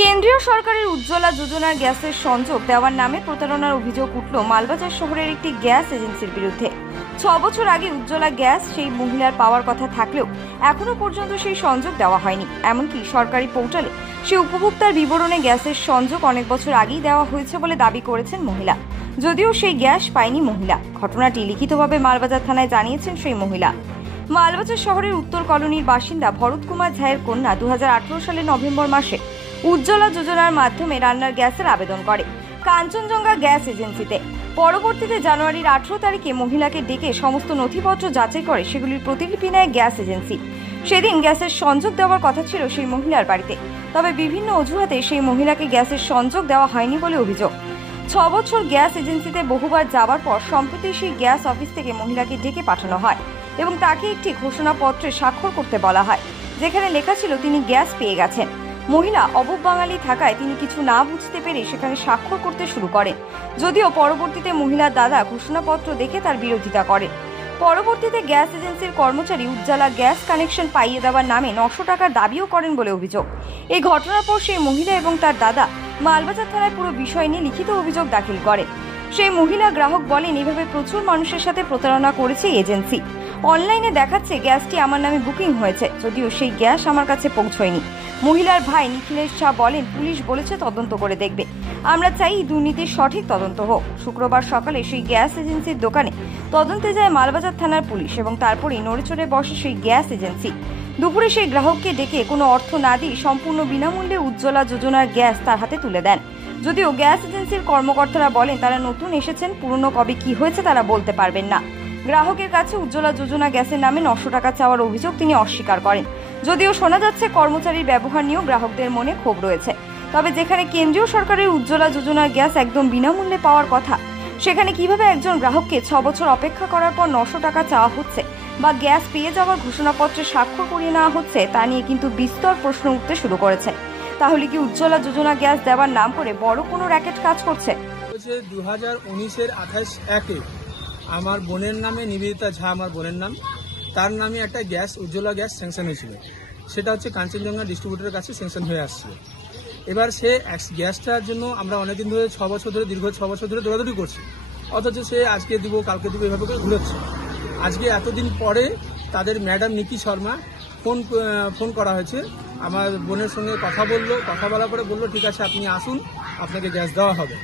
কেন্দ্রীয় সরকারের উজ্জ্বলা যোজনার গ্যাসের সংযোগ দেওয়ার নামে প্রতারণার অভিযোগ উঠল মালবাজার শহরের একটি গ্যাস এজেন্সির বিরুদ্ধে। 6 বছর আগে উজ্জ্বলা গ্যাস সেই মহিলার পাওয়ার কথা থাকলেও এখনো পর্যন্ত সেই সংযোগ দেওয়া হয়নি। এমনকি সরকারি পোর্টালে সেই উপভোক্তার বিবরণে গ্যাসের সংযোগ অনেক বছর আগেই দেওয়া হয়েছে বলে দাবি করেছেন মহিলা, যদিও সেই গ্যাস পায়নি মহিলা। ঘটনাটি লিখিতভাবে মালবাজার থানায় জানিয়েছেন সেই মহিলা। মালবাজার শহরের উত্তর কলোনির বাসিন্দা ভরত কুমার ঝায়ের কন্যা 2018 সালের নভেম্বর মাসে উজ্জ্বলা যোজনার মাধ্যমে রান্নার গ্যাসের আবেদন করে কাঞ্চনজঙ্ঘা গ্যাস এজেন্সিতে। পরবর্তীতে জানুয়ারির 18 তারিখে মহিলাকে ডেকে সমস্ত নথিপত্র যাচাই করে সেগুলির প্রতিলিপি নেয় গ্যাস এজেন্সি। সেদিন গ্যাসের সংযোগ দেওয়ার কথা ছিল সেই মহিলার বাড়িতে, তবে বিভিন্ন অজুহাতে সেই মহিলাকে গ্যাসের সংযোগ দেওয়া হয়নি বলে অভিযোগ। 6 বছর গ্যাস এজেন্সিতে বহুবার যাওয়ার পর সম্প্রতি সেই গ্যাস অফিস থেকে মহিলাকে ডেকে পাঠানো হয় এবং তাকে একটি ঘোষণাপত্রে স্বাক্ষর করতে বলা হয়, যেখানে লেখা ছিল তিনি গ্যাস পেয়ে গেছেন। মহিলা অবুঝ বাঙালি থাকায় তিনি কিছু না বুঝতে পেরে সেখানে স্বাক্ষর করতে শুরু করেন, যদিও পরবর্তীতে মহিলার দাদা ঘোষণাপত্র দেখে তার বিরোধিতা করেন। পরবর্তীতে গ্যাস এজেন্সির কর্মচারী উজ্জ্বলা গ্যাস কানেকশন পাইয়ে দেওয়ার নামে 900 টাকার দাবিও করেন বলে অভিযোগ। এই ঘটনার পর সেই মহিলা এবং তার দাদা মালবাজার থানায় পুরো বিষয় নিয়ে লিখিত অভিযোগ দাখিল করেন। সেই মহিলা গ্রাহক বলেন, এভাবে প্রচুর মানুষের সাথে প্রতারণা করেছে এজেন্সি। অনলাইনে দেখাচ্ছে গ্যাসটি আমার নামে বুকিং হয়েছে, যদিও সেই গ্যাস আমার কাছে পৌঁছয়নি। মহিলার ভাই নিখিলেশ শাহ বলেন, পুলিশ বলেছে তদন্ত করে দেখবে। আমরা চাই দুর্নীতির সঠিক তদন্ত হোক। শুক্রবার সকালে সেই গ্যাস এজেন্সির দোকানে তদন্তে যায় মালবাজার থানার পুলিশ এবং তারপরেই নড়েচড়ে বসে সেই গ্যাস এজেন্সি। দুপুরে সেই গ্রাহককে ডেকে কোনো অর্থ না দিয়ে সম্পূর্ণ বিনামূল্যে উজ্জ্বলা যোজনার গ্যাস তার হাতে তুলে দেন। যদিও গ্যাস এজেন্সির কর্মকর্তারা বলেন তারা নতুন এসেছেন, পুরনো কবে কি হয়েছে তারা বলতে পারবেন না। গ্রাহকের কাছে উজ্জ্বলা যোজনা গ্যাসের নামে 900 টাকা চাওয়ার অভিযোগ তিনি অস্বীকার করেন। যদিও শোনা যাচ্ছে কর্মচারীর ব্যবহার নিয়েও গ্রাহকদের মনে ক্ষোভ রয়েছে। তবে যেখানে কেন্দ্রীয় সরকারের উজ্জ্বলা যোজনার গ্যাস একদম বিনামূল্যে পাওয়ার কথা, সেখানে কিভাবে একজন গ্রাহককে 6 বছর অপেক্ষা করার পর 900 টাকা চাওয়া হচ্ছে বা গ্যাস পেয়ে যাওয়ার ঘোষণাপত্রে স্বাক্ষর করিয়ে নেওয়া হচ্ছে, তা নিয়ে কিন্তু বিস্তর প্রশ্ন উঠতে শুরু করেছে। তাহলে কি উজ্জ্বলা যোজনা গ্যাস দেওয়ার নাম করে বড় কোনো র্যাকেট কাজ করছে? 2019-এর 28/1 আমার বোনের নামে, নিবেদিতা ঝা আমার বোনের নাম, তার নামে একটা গ্যাস উজ্জ্বলা গ্যাস স্যাংশন হয়েছিল। সেটা হচ্ছে কাঞ্চনজঙ্ঘা ডিস্ট্রিবিউটরের কাছে স্যাংশন হয়ে আসছিল। এবার সে গ্যাসটার জন্য আমরা অনেকদিন ধরে 6 বছর ধরে দীর্ঘ 6 বছর ধরে দৌড়াদৌড়ি করছি, অথচ সে আজকে দিব কালকে দিব এভাবে করে ঘুরেছে। আজকে এতদিন পরে তাদের ম্যাডাম নিকি শর্মা ফোন করা হয়েছে, আমার বোনের সঙ্গে কথা বলার পরে বললো ঠিক আছে আপনি আসুন, আপনাকে গ্যাস দেওয়া হবে।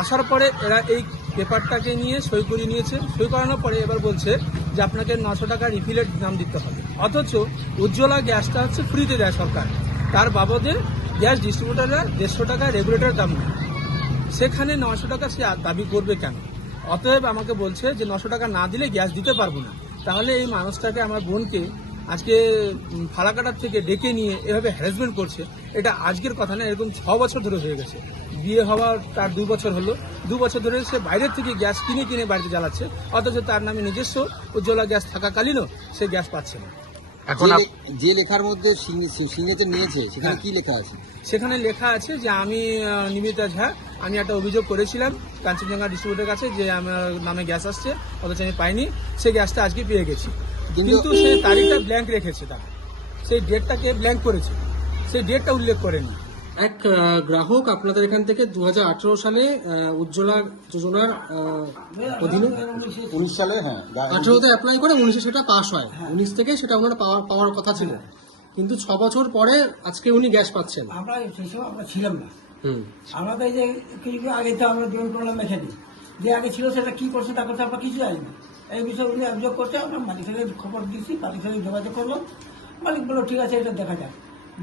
আসার পরে এরা এই পেপারটাকে নিয়ে সই করিয়ে নিয়েছে। সই করানোর পরে এবার বলছে যে আপনাকে 900 টাকা রিফিলের দাম দিতে হবে, অথচ উজ্জ্বলা গ্যাসটা হচ্ছে ফ্রিতে দেয় সরকার, তার বাবদে গ্যাস ডিস্ট্রিবিউটাররা 150 টাকা রেগুলেটর দাম নেয়। সেখানে 900 টাকা সে দাবি করবে কেন? অতএব আমাকে বলছে যে 900 টাকা না দিলে গ্যাস দিতে পারবো না। তাহলে এই মানুষটাকে, আমার বোনকে আজকে ফালাকাটার থেকে ডেকে নিয়ে এভাবে হ্যারাসমেন্ট করছে, এটা আজকের কথা না, এরকম 6 বছর ধরে হয়ে গেছে। বিয়ে হওয়ার তার 2 বছর হলো, 2 বছর ধরে সে বাইরের থেকে গ্যাস কিনে বাড়িতে জ্বালাচ্ছে, অথচ তার নামে নিজস্ব উজ্জ্বলা গ্যাস থাকাকালীনও সে গ্যাস পাচ্ছে না। এখন যে লেখার মধ্যে সিগনেচার নিয়েছে সেখানে কি লেখা আছে? সেখানে লেখা আছে যে আমি নিবেদিতা ঝা, আমি একটা অভিযোগ করেছিলাম কাঞ্চনজঙ্ঘা ডিস্ট্রিবিউটরের কাছে যে আমার নামে গ্যাস আসছে, অথচ আমি পাইনি। সেই গ্যাসটা আজকে পেয়ে গেছি, কিন্তু সেই তারিখটা ব্ল্যাঙ্ক রেখেছে, তারা সেই ডেটটাকে ব্ল্যাঙ্ক করেছে, সেই ডেটটা উল্লেখ করেনি। এক গ্রাহক আপনাদের এখান থেকে 2018 সালে উজ্জ্বলা যোজনার অধীনে 19 সালে 18তে অ্যাপ্লাই করে 19-এ সেটা পাস হয়। 19 থেকে সেটা ওনার পাওয়ার কথা ছিল, কিন্তু 6 বছর পরে আজকে উনি গ্যাস পাচ্ছেন। আমরা সেই সময় আমরা ছিলাম না। আমাদের যে কিছু আগে তো আমরা জয়েন করলাম এখানে, যে আগে ছিল সেটা কি করছে তা করছে আমরা কিছু জানি না। এই বিষয়ে উনি অভিযোগ করছে, আমরা মালিক থেকে খবর দিচ্ছি, মালিক থেকে যোগাযোগ করলাম। মালিক বললো ঠিক আছে এটা দেখা যাক।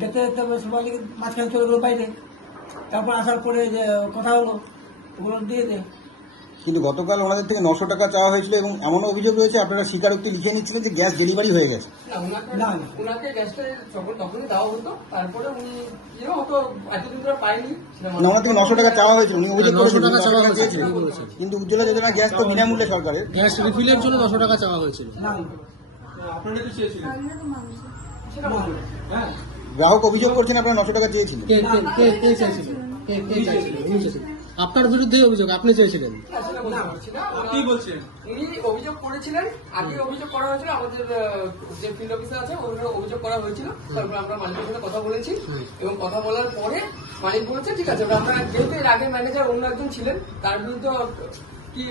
দেখতে দেখতে মালিক মাঝখানে চলে গেলো বাইরে। তারপর আসার পরে যে কথা হলো ওগুলো দিয়ে দেয়। কিন্তু গতকাল ওনাদের থেকে 900 টাকা চাওয়া হয়েছিল এবং এমন অভিযোগ রয়েছে আপনারা স্বীকারোক্তি লিখে নিচ্ছিলেন যে গ্যাস ডেলিভারি হয়ে গেছে। না, ওনাকে গ্যাসটা তখনই দেওয়া হতো, তারপরে উনি হয়তো এতদিন ধরে পাইনি। ওনার থেকে 900 টাকা চাওয়া হয়েছিল, উনি অভিযোগ করেছেন 900 টাকা চাওয়া হয়েছে, কিন্তু উজ্জ্বলা যোজনা গ্যাস তো বিনামূল্যে সরকারের। গ্যাস রিফিলের জন্য 900 টাকা চাওয়া হয়েছিল। আপনারা তো চেয়েছিলেন, গ্রাহক অভিযোগ করছেন আপনারা 900 টাকা চেয়েছিলেন। কে চাইছিলেন? উনি চেয়েছিলেন। আপনার বিরুদ্ধে অভিযোগ, আপনি চেয়েছিলেন। কি বলছেন? উনি অভিযোগ করেছিলেন, আগে অভিযোগ করা হয়েছিল, আমাদের যে ফিল্ড অফিসার আছে ওখানে অভিযোগ করা হয়েছিল। তারপরে আমরা মালিকের সাথে কথা বলেছি এবং কথা বলার পরে মালিক বলেছে ঠিক আছে আমরা যেহেতু এর আগে ম্যানেজার অন্য একজন ছিলেন তার বিরুদ্ধে কি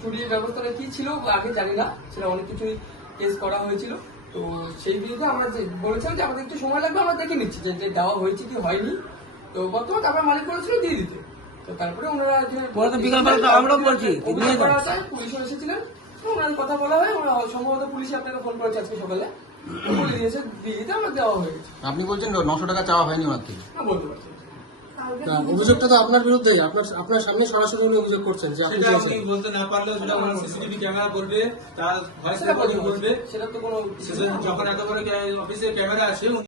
চুরির ব্যবস্থাটা কি ছিল আগে জানি না, সেটা অনেক কিছুই কেস করা হয়েছিল। তো সেই বিরুদ্ধে আমরা বলেছিলাম যে আমাদের একটু সময় লাগবে, আমরা দেখে নিচ্ছি যে দেওয়া হয়েছে কি হয়নি। তো বর্তমান তারপরে মালিক বলেছিল দিয়ে দিতে। তো তারপরে ওনারা অভিযোগ করা যায়, পুলিশও এসেছিলেন, ওনার কথা বলা হয়, ওরা সম্ভবত পুলিশে আপনাকে ফোন করেছে আজকে সকালে, বলে দিয়েছে দিয়ে দিতে, আমরা দেওয়া হয়ে গেছে। আপনি বলছেন 900 টাকা চাওয়া হয়নি ওনার থেকে? না বলতে পারছি না। না, অভিযোগটা তো আপনার বিরুদ্ধেই, আপনার সামনে সরাসরি উনি অভিযোগ করছেন যে আপনি সেটা দিয়েছেন। আপনি বলতে না পারলেও সেটা ওনার সিসিটিভি ক্যামেরা করবে, তার ভয়েস সেটা রেকর্ডিং করবে। সেটা তো কোনো যখন এত বড় অফিসে ক্যামেরা আছে